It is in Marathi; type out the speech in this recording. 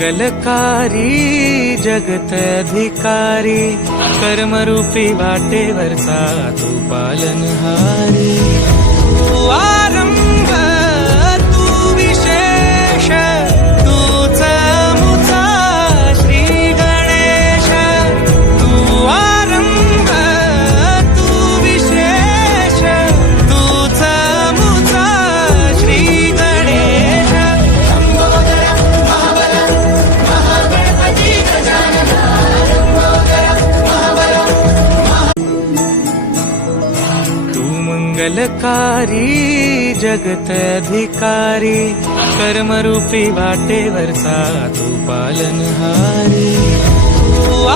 मंगलकारी जगत अधिकारी कर्मरूपी वाटेवरचा तू पालनहारी। तू आरंभ तू विशेष तूच मुचा श्री गणेश। तू आरंभ तू विशेष तूच मुचा श्री गणेश। मंगलकारी जगत अधिकारी कर्मरूपी वाटेवरचा तू पालनहारी। तू